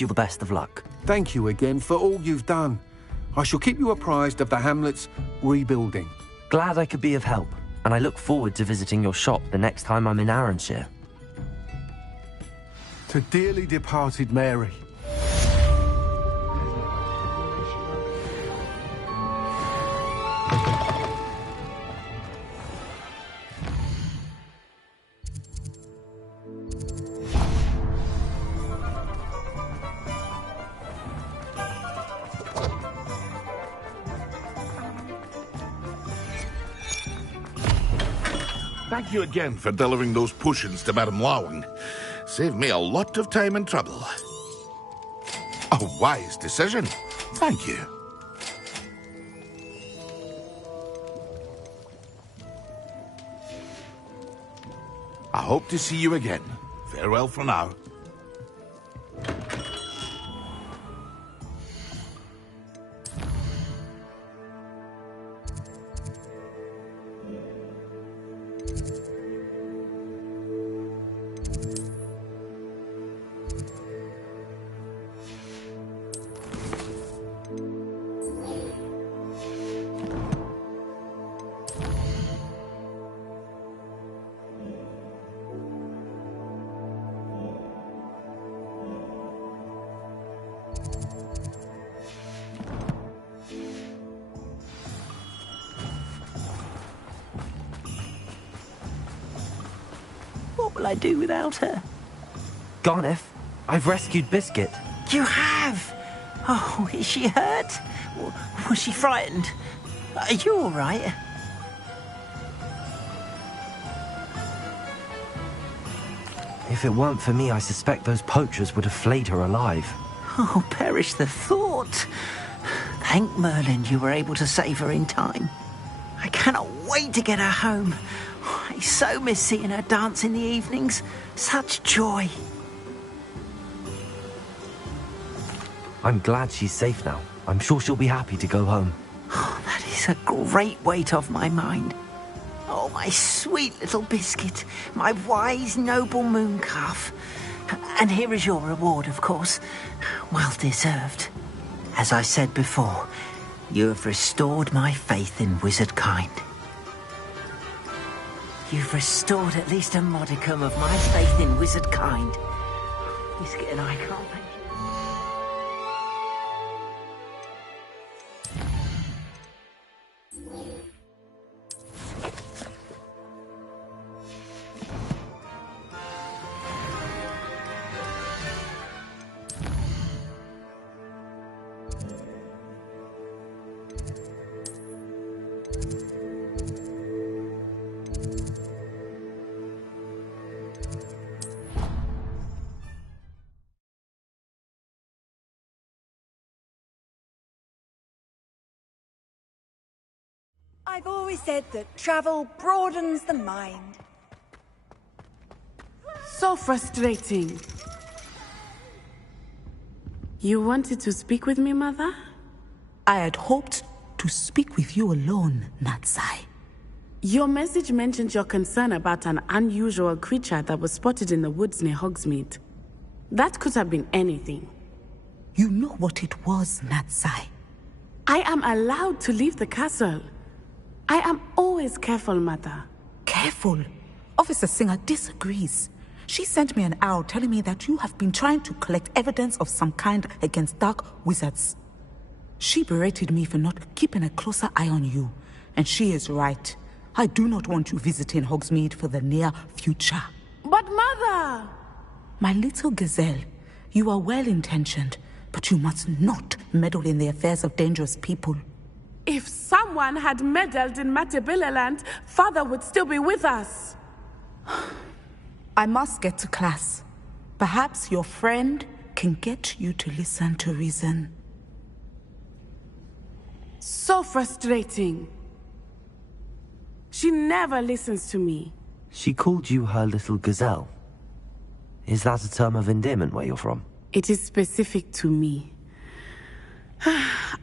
you the best of luck. Thank you again for all you've done. I shall keep you apprised of the hamlet's rebuilding. Glad I could be of help, and I look forward to visiting your shop the next time I'm in Arranshire. To dearly departed Mary. Thank you again for delivering those potions to Madame Lawing. Saved me a lot of time and trouble. A wise decision. Thank you. I hope to see you again. Farewell for now. What will I do without her? Garneth, I've rescued Biscuit. You have? Oh, is she hurt? Was she frightened? Are you all right? If it weren't for me, I suspect those poachers would have flayed her alive. Oh, perish the thought. Thank Merlin you were able to save her in time. I cannot wait to get her home. I so miss seeing her dance in the evenings. Such joy. I'm glad she's safe now. I'm sure she'll be happy to go home. Oh, that is a great weight off my mind. Oh, my sweet little Biscuit, my wise, noble moon calf. And here is your reward, of course. Well deserved. As I said before, you have restored my faith in wizard kind. You've restored at least a modicum of my faith in wizard kind. Biscuit and I can't thank you. I've always said that travel broadens the mind. So frustrating. You wanted to speak with me, Mother? I had hoped to speak with you alone, Natsai. Your message mentioned your concern about an unusual creature that was spotted in the woods near Hogsmeade. That could have been anything. You know what it was, Natsai. I am allowed to leave the castle. I am always careful, Mother. Careful? Officer Singer disagrees. She sent me an owl telling me that you have been trying to collect evidence of some kind against dark wizards. She berated me for not keeping a closer eye on you, and she is right. I do not want you visiting Hogsmeade for the near future. But Mother! My little gazelle, you are well-intentioned, but you must not meddle in the affairs of dangerous people. If someone had meddled in Matabeleland, Father would still be with us. I must get to class. Perhaps your friend can get you to listen to reason. So frustrating. She never listens to me. She called you her little gazelle. Is that a term of endearment where you're from? It is specific to me.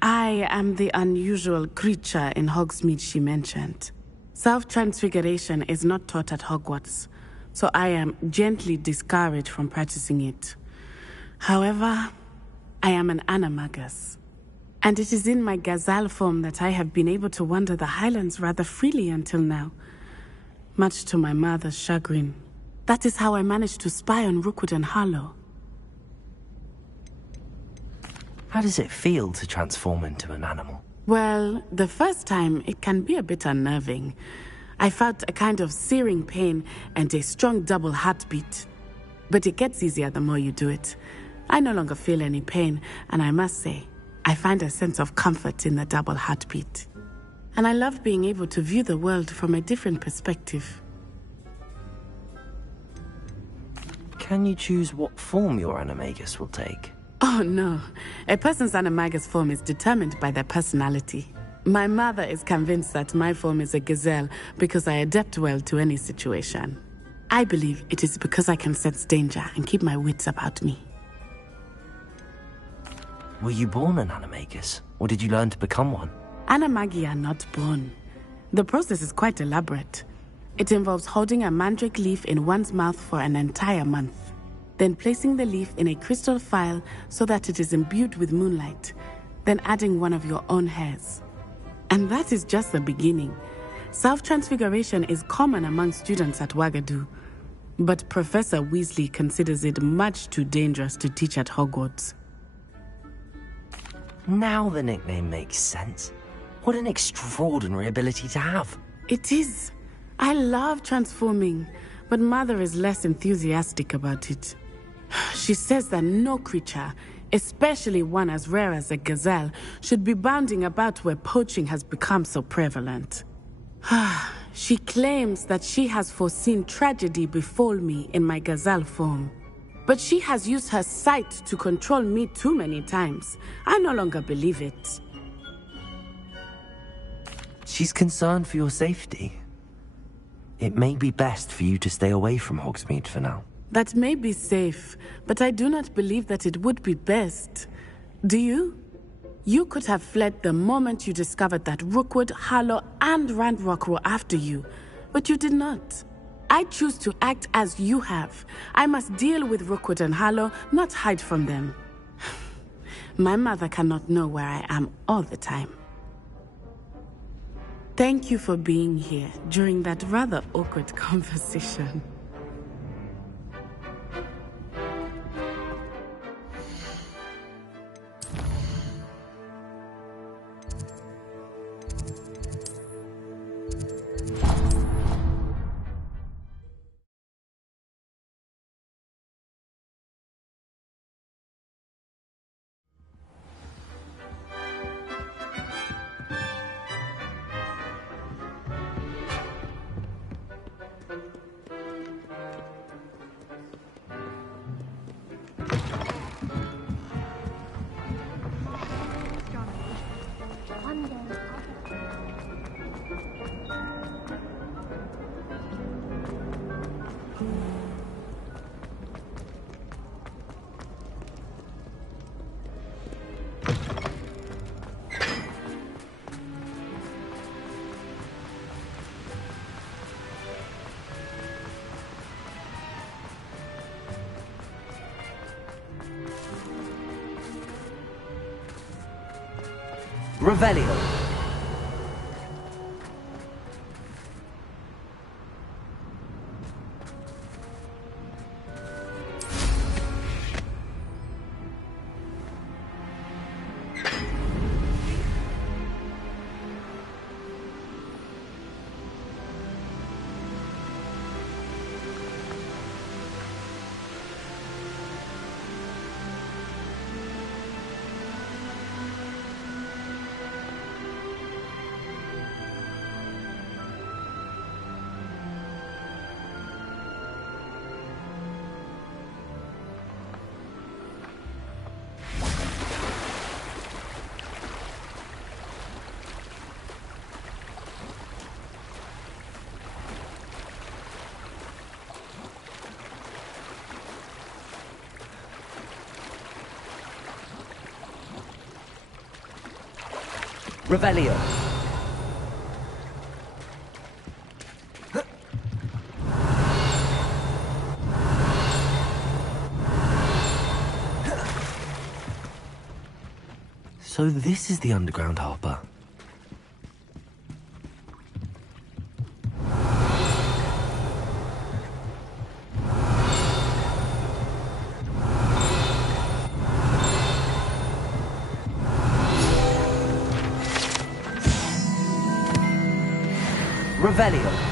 I am the unusual creature in Hogsmeade she mentioned. Self-transfiguration is not taught at Hogwarts, so I am gently discouraged from practicing it. However, I am an animagus. And it is in my gazelle form that I have been able to wander the highlands rather freely until now. Much to my mother's chagrin. That is how I managed to spy on Rookwood and Harlow. How does it feel to transform into an animal? Well, the first time, it can be a bit unnerving. I felt a kind of searing pain and a strong double heartbeat. But it gets easier the more you do it. I no longer feel any pain, and I must say, I find a sense of comfort in the double heartbeat. And I love being able to view the world from a different perspective. Can you choose what form your animagus will take? Oh no, a person's animagus form is determined by their personality. My mother is convinced that my form is a gazelle because I adapt well to any situation. I believe it is because I can sense danger and keep my wits about me. Were you born an animagus, or did you learn to become one? Animagi are not born. The process is quite elaborate. It involves holding a mandrake leaf in one's mouth for an entire month, then placing the leaf in a crystal phial so that it is imbued with moonlight, then adding one of your own hairs. And that is just the beginning. Self-transfiguration is common among students at Wagadu, but Professor Weasley considers it much too dangerous to teach at Hogwarts. Now the nickname makes sense. What an extraordinary ability to have. It is. I love transforming, but Mother is less enthusiastic about it. She says that no creature, especially one as rare as a gazelle, should be bounding about where poaching has become so prevalent. She claims that she has foreseen tragedy befall me in my gazelle form. But she has used her sight to control me too many times. I no longer believe it. She's concerned for your safety. It may be best for you to stay away from Hogsmeade for now. That may be safe, but I do not believe that it would be best. Do you? You could have fled the moment you discovered that Rookwood, Harlow, and Ranrock were after you, but you did not. I choose to act as you have. I must deal with Rookwood and Harlow, not hide from them. My mother cannot know where I am all the time. Thank you for being here during that rather awkward conversation. Revelio. Revelio. So this is the underground harbour. Revelio.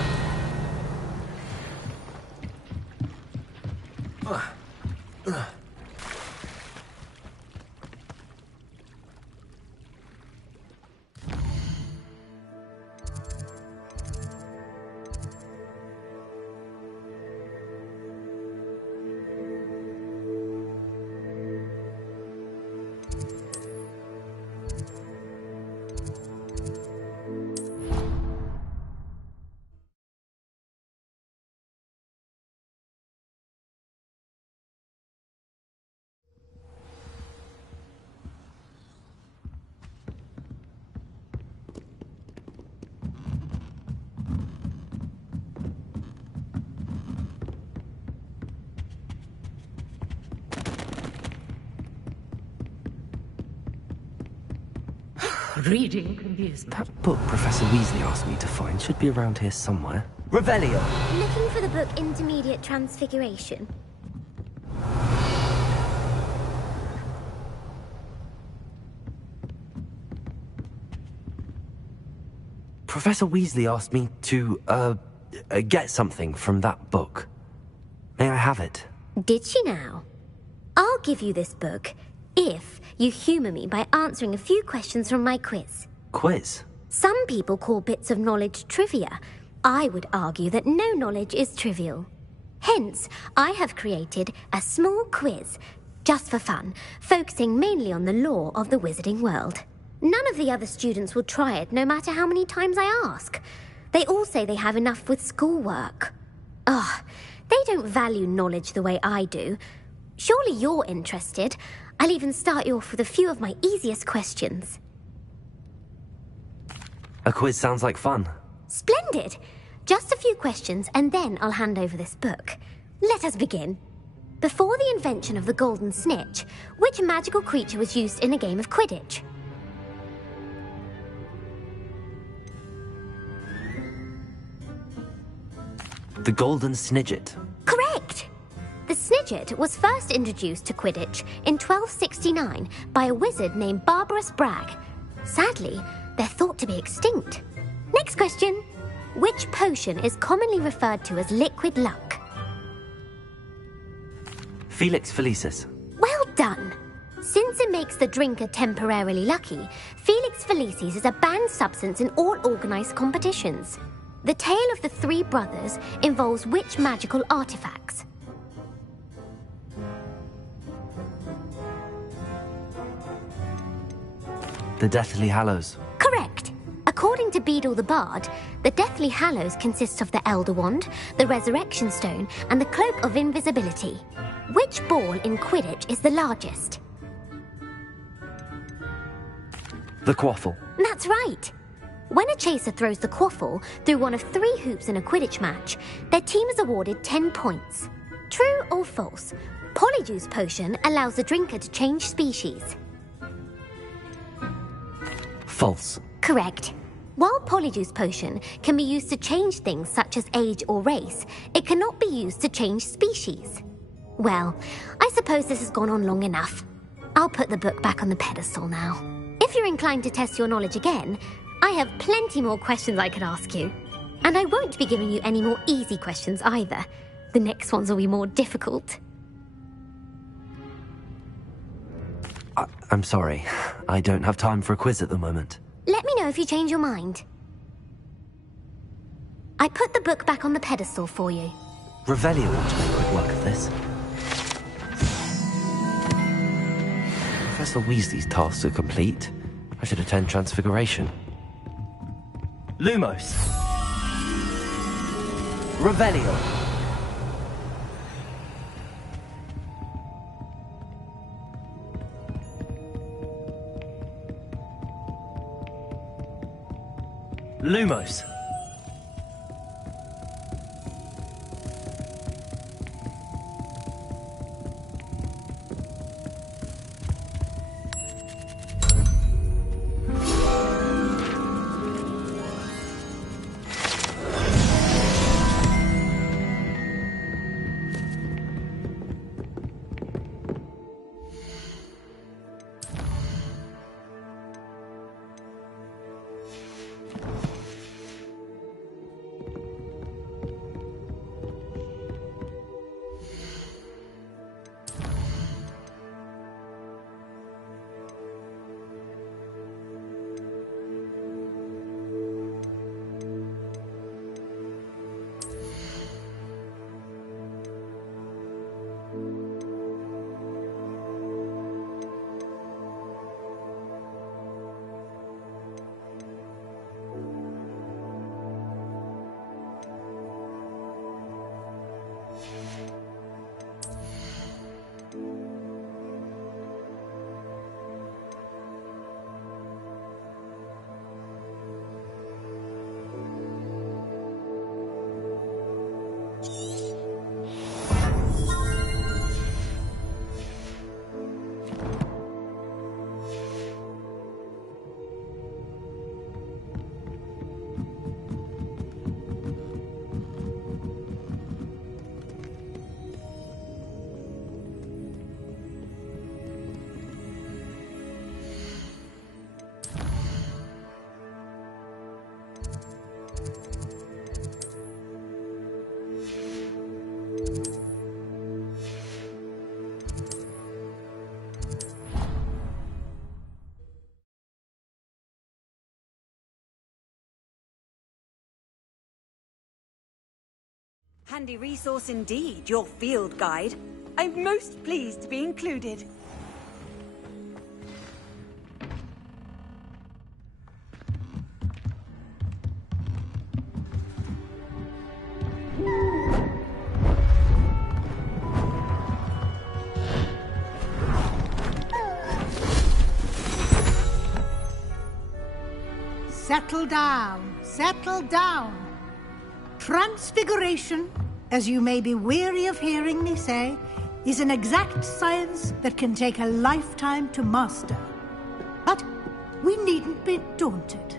Reading can be as That book Professor Weasley asked me to find should be around here somewhere. Revelio. Looking for the book Intermediate Transfiguration. Professor Weasley asked me to, get something from that book. May I have it? Did she now? I'll give you this book if you humour me by answering a few questions from my quiz. Quiz? Some people call bits of knowledge trivia. I would argue that no knowledge is trivial. Hence, I have created a small quiz, just for fun, focusing mainly on the lore of the wizarding world. None of the other students will try it, no matter how many times I ask. They all say they have enough with schoolwork. Ugh, they don't value knowledge the way I do. Surely you're interested. I'll even start you off with a few of my easiest questions. A quiz sounds like fun. Splendid! Just a few questions, and then I'll hand over this book. Let us begin. Before the invention of the golden snitch, which magical creature was used in a game of Quidditch? The golden snidget. Correct! The Snidget was first introduced to Quidditch in 1269 by a wizard named Barbarous Bragg. Sadly, they're thought to be extinct. Next question. Which potion is commonly referred to as liquid luck? Felix Felicis. Well done! Since it makes the drinker temporarily lucky, Felix Felicis is a banned substance in all organised competitions. The tale of the three brothers involves which magical artifacts? The Deathly Hallows. Correct. According to Beedle the Bard, the Deathly Hallows consists of the Elder Wand, the Resurrection Stone, and the Cloak of Invisibility. Which ball in Quidditch is the largest? The Quaffle. That's right. When a chaser throws the quaffle through one of 3 hoops in a Quidditch match, their team is awarded 10 points. True or false? Polyjuice Potion allows the drinker to change species. False. Correct. While Polyjuice Potion can be used to change things such as age or race, it cannot be used to change species. Well, I suppose this has gone on long enough. I'll put the book back on the pedestal now. If you're inclined to test your knowledge again, I have plenty more questions I could ask you. And I won't be giving you any more easy questions either. The next ones will be more difficult. I'm sorry. I don't have time for a quiz at the moment. Let me know if you change your mind. I put the book back on the pedestal for you. Revelio ought to make quick work of this. Professor Weasley's tasks are complete. I should attend Transfiguration. Lumos. Revelio. Lumos. Handy resource indeed, your field guide. I'm most pleased to be included. Settle down, settle down. Transfiguration, as you may be weary of hearing me say, is an exact science that can take a lifetime to master. But we needn't be daunted.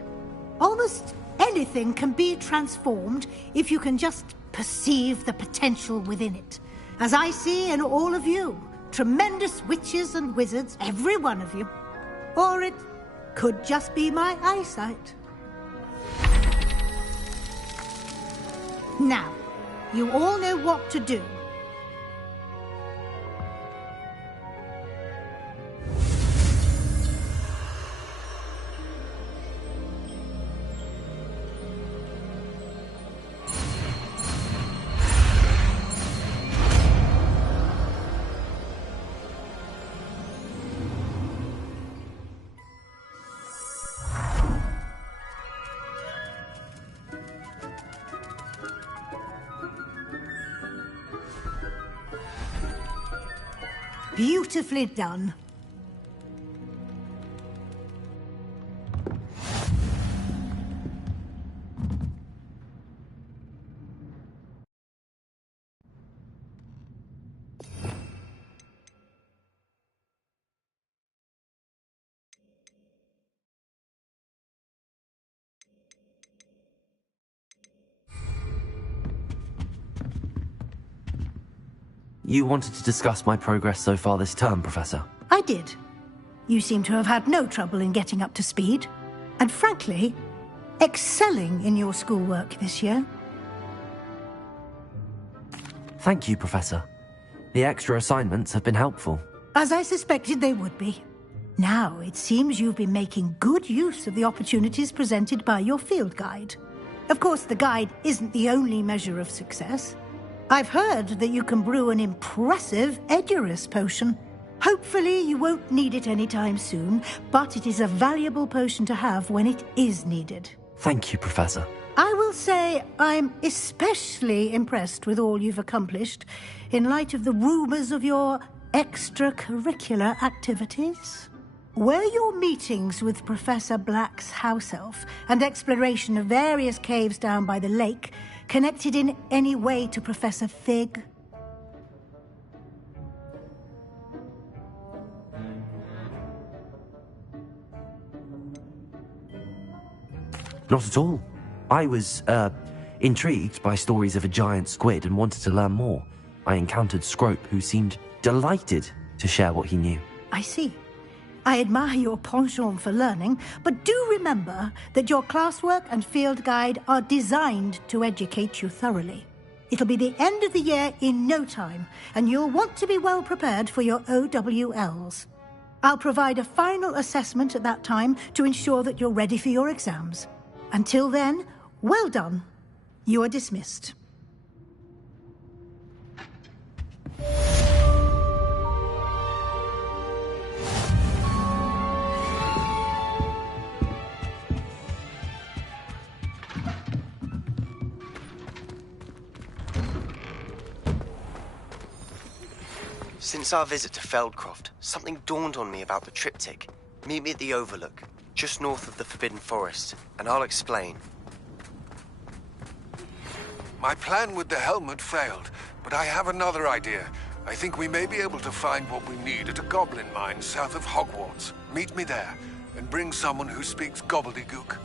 Almost anything can be transformed if you can just perceive the potential within it. As I see in all of you, tremendous witches and wizards, every one of you. Or it could just be my eyesight. Now, you all know what to do. Beautifully done. You wanted to discuss my progress so far this term, Professor? I did. You seem to have had no trouble in getting up to speed. And frankly, excelling in your schoolwork this year. Thank you, Professor. The extra assignments have been helpful. As I suspected they would be. Now, it seems you've been making good use of the opportunities presented by your field guide. Of course, the guide isn't the only measure of success. I've heard that you can brew an impressive Edurus potion. Hopefully you won't need it anytime soon, but it is a valuable potion to have when it is needed. Thank you, Professor. I will say I'm especially impressed with all you've accomplished in light of the rumors of your extracurricular activities. Were your meetings with Professor Black's house elf and exploration of various caves down by the lake connected in any way to Professor Fig? Not at all. I was, intrigued by stories of a giant squid and wanted to learn more. I encountered Scrope, who seemed delighted to share what he knew. I see. I admire your penchant for learning, but do remember that your classwork and field guide are designed to educate you thoroughly. It'll be the end of the year in no time, and you'll want to be well prepared for your OWLs. I'll provide a final assessment at that time to ensure that you're ready for your exams. Until then, well done. You are dismissed. Since our visit to Feldcroft, something dawned on me about the triptych. Meet me at the Overlook, just north of the Forbidden Forest, and I'll explain. My plan with the helmet failed, but I have another idea. I think we may be able to find what we need at a goblin mine south of Hogwarts. Meet me there, and bring someone who speaks gobbledygook.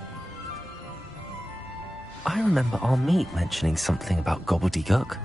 I remember our meet mentioning something about gobbledygook.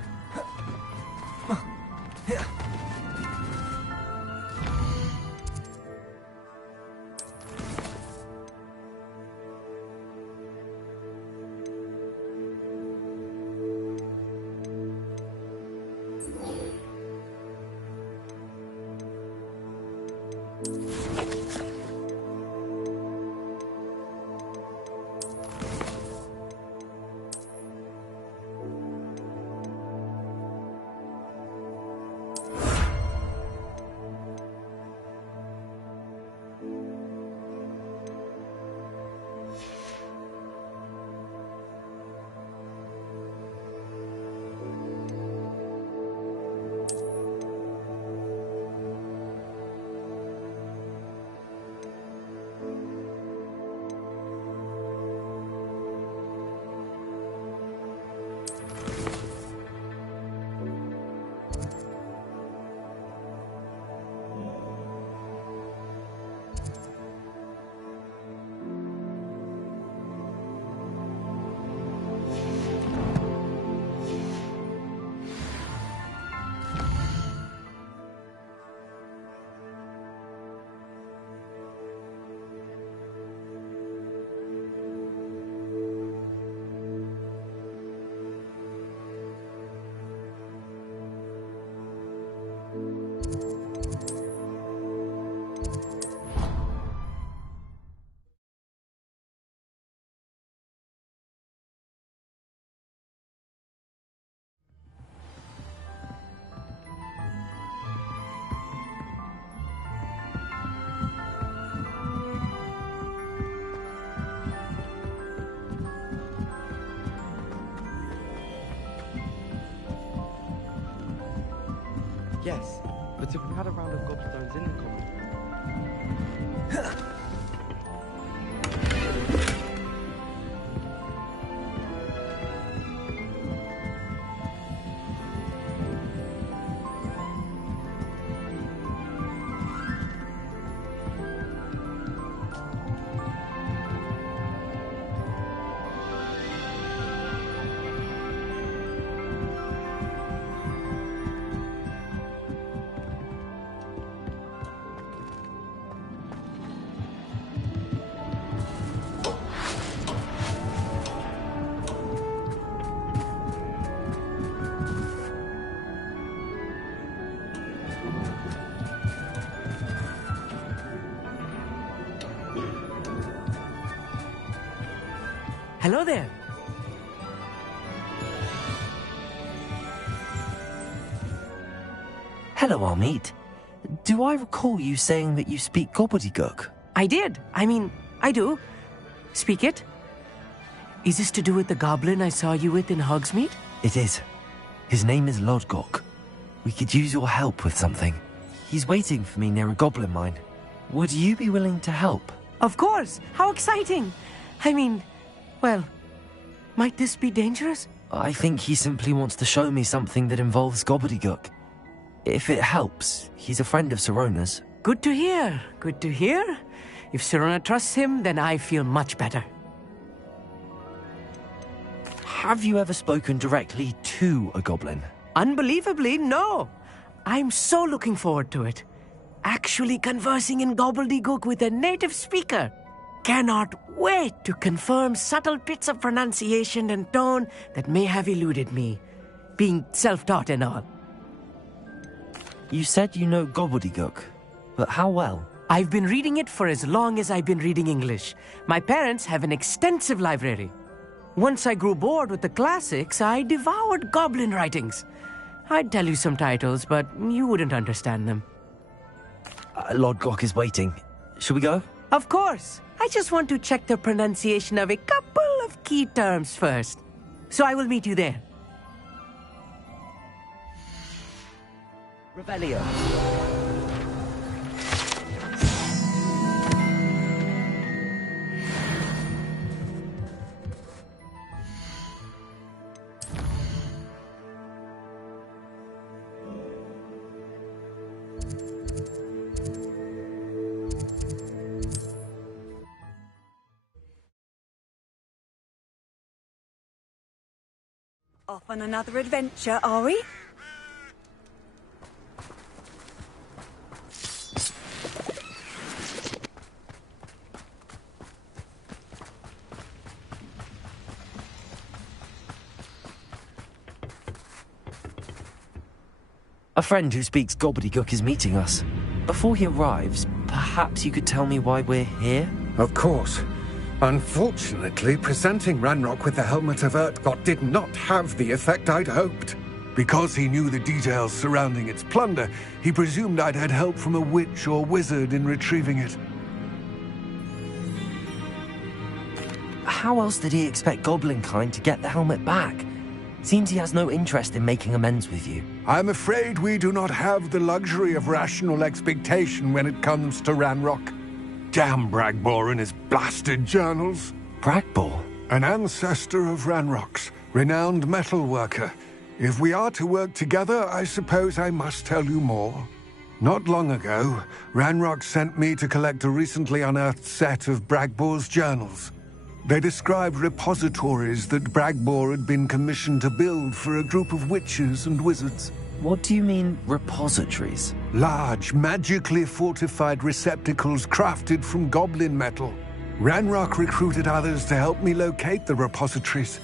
Yes, but if we had a round of gobstones in the common... Hello there. Hello, Armeet. Do I recall you saying that you speak gobbledygook? I did. I mean, I do. Speak it. Is this to do with the goblin I saw you with in Hogsmeade? It is. His name is Lodgok. We could use your help with something. He's waiting for me near a goblin mine. Would you be willing to help? Of course. How exciting. I mean, well, might this be dangerous? I think he simply wants to show me something that involves gobbledygook. If it helps, he's a friend of Sirona's. Good to hear. Good to hear. If Sirona trusts him, then I feel much better. Have you ever spoken directly to a goblin? Unbelievably, no. I'm so looking forward to it. Actually conversing in gobbledygook with a native speaker. Cannot wait to confirm subtle bits of pronunciation and tone that may have eluded me, being self-taught and all. You said you know gobbledygook, but how well? I've been reading it for as long as I've been reading English. My parents have an extensive library. Once I grew bored with the classics, I devoured goblin writings. I'd tell you some titles, but you wouldn't understand them. Lodgok is waiting. Shall we go? Of course. I just want to check the pronunciation of a couple of key terms first. So I will meet you there. Revelio. Off on another adventure, are we? A friend who speaks gobbledygook is meeting us. Before he arrives, perhaps you could tell me why we're here? Of course. Unfortunately, presenting Ranrock with the Helmet of Urtkot did not have the effect I'd hoped. Because he knew the details surrounding its plunder, he presumed I'd had help from a witch or wizard in retrieving it. How else did he expect Goblinkind to get the helmet back? Seems he has no interest in making amends with you. I'm afraid we do not have the luxury of rational expectation when it comes to Ranrock. Damn Bragbor and his blasted journals. Bragbor? An ancestor of Ranrock's, renowned metalworker. If we are to work together, I suppose I must tell you more. Not long ago, Ranrock sent me to collect a recently unearthed set of Bragbor's journals. They described repositories that Bragbor had been commissioned to build for a group of witches and wizards. What do you mean, repositories? Large, magically fortified receptacles crafted from goblin metal. Ranrock recruited others to help me locate the repositories.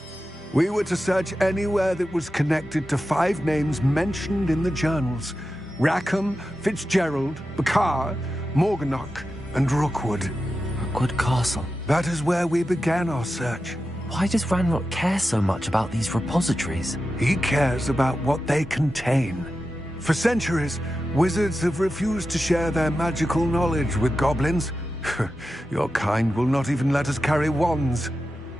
We were to search anywhere that was connected to 5 names mentioned in the journals. Rackham, Fitzgerald, Bakar, Morganach, and Rookwood. Rookwood Castle. That is where we began our search. Why does Ranrock care so much about these repositories? He cares about what they contain. For centuries, wizards have refused to share their magical knowledge with goblins. Your kind will not even let us carry wands.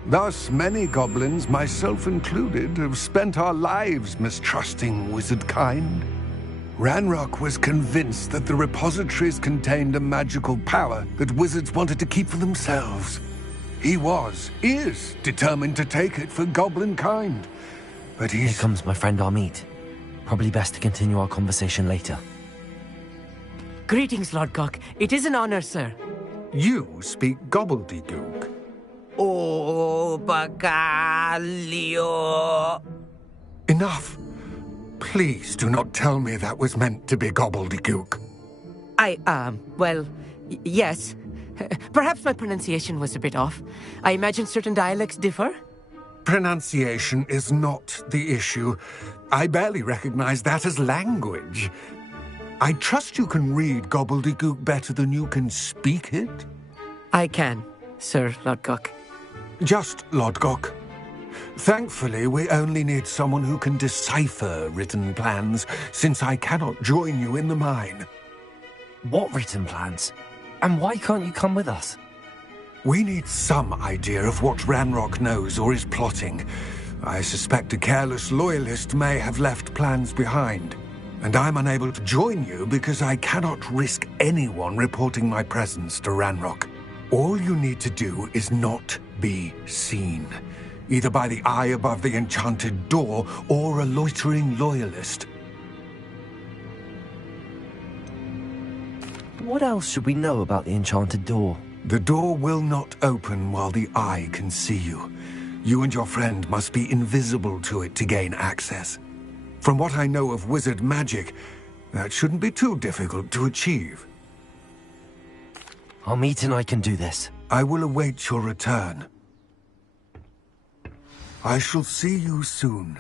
Thus, many goblins, myself included, have spent our lives mistrusting wizard kind. Ranrock was convinced that the repositories contained a magical power that wizards wanted to keep for themselves. He is determined to take it for goblin kind. But Here comes my friend Amit. Probably best to continue our conversation later. Greetings, Lord Cock. It is an honor, sir. You speak gobbledygook. Oh, Bagalio. Enough. Please do not tell me that was meant to be gobbledygook. Yes. Perhaps my pronunciation was a bit off. I imagine certain dialects differ. Pronunciation is not the issue. I barely recognize that as language. I trust you can read gobbledygook better than you can speak it? I can, Sir Lodgok. Just Lodgok. Thankfully, we only need someone who can decipher written plans, since I cannot join you in the mine. What written plans? And why can't you come with us? We need some idea of what Ranrock knows or is plotting. I suspect a careless loyalist may have left plans behind. And I'm unable to join you because I cannot risk anyone reporting my presence to Ranrock. All you need to do is not be seen, either by the eye above the enchanted door or a loitering loyalist. What else should we know about the enchanted door? The door will not open while the eye can see you. You and your friend must be invisible to it to gain access. From what I know of wizard magic, that shouldn't be too difficult to achieve. Amit and I can do this. I will await your return. I shall see you soon.